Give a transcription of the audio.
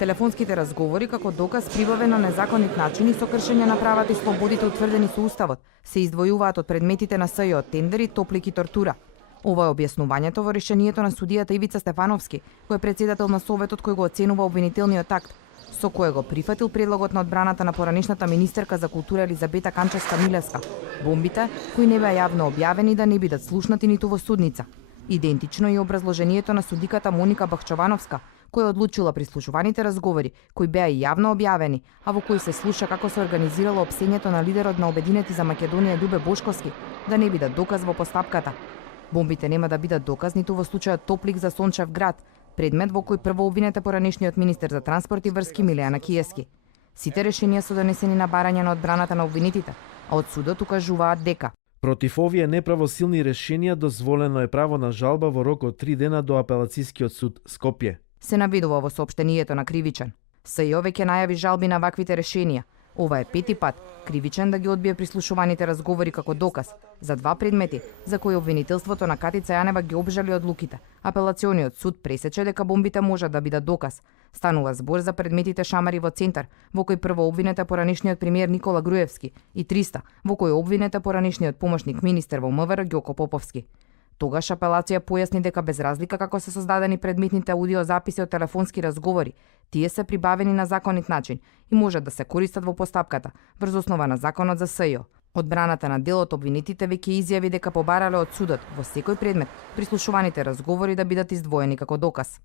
Телефонските разговори како доказ прибавен на незаконит начин и со кршење на правата и слободите утврдени со Уставот се издвојуваат од предметите на СЈО, тендери, топлик и тортура. Ова е објаснувањето во решението на судијата Ивица Стефановски, кој е председател на Советот кој го оценува обвинителниот акт, со кој го прифатил предлогот на одбраната на поранешната министерка за култура Елизабета Канчевска-Милевска, бомбите кои не беа јавно објавени да не бидат слушнати ниту во судница. Идентично и образложението на судиката Моника Бахчовановска, која одлучила прислушуваните разговори, кои беа и јавно објавени, а во кои се слуша како се организирало опсењето на лидерот на Обединети за Македонија Љубе Бошковски, да не бидат доказ во постапката. Бомбите нема да бидат доказ ниту во случајот Топлик за Сончев град, предмет во кој прво обвинет поранешниот министер за транспорт и врски Милејана Киески. Сите решенија се донесени на барање на одбраната на обвинетите, а од судот укажуваат дека против овие неправосилни решенија дозволено е право на жалба во рок од 3 дена до апелацискиот суд Скопје. Се наведува во соопштението на Кривичен. СЈО веќе најави жалби на ваквите решенија. Ова е пети пат Кривичен да ги одбие прислушуваните разговори како доказ за два предмети за кои обвинителството на Катица Јанева ги обжали одлуките. Апелациониот суд пресече дека бомбите можат да бидат доказ. Станува збор за предметите шамари во Центар, во кој прво обвинета поранешниот премиер Никола Груевски, и 300, во кој обвинета поранешниот помошник министер во МВР Ѓоко Поповски. Тогаш апелација појасни дека без разлика како се создадени предметните аудиозаписи од телефонски разговори, тие се прибавени на законит начин и можат да се користат во постапката врз основа на законот за СЈО. Одбраната на дел од обвинетите веќе изјави дека побарале од судот во секој предмет прислушуваните разговори да бидат издвоени како доказ.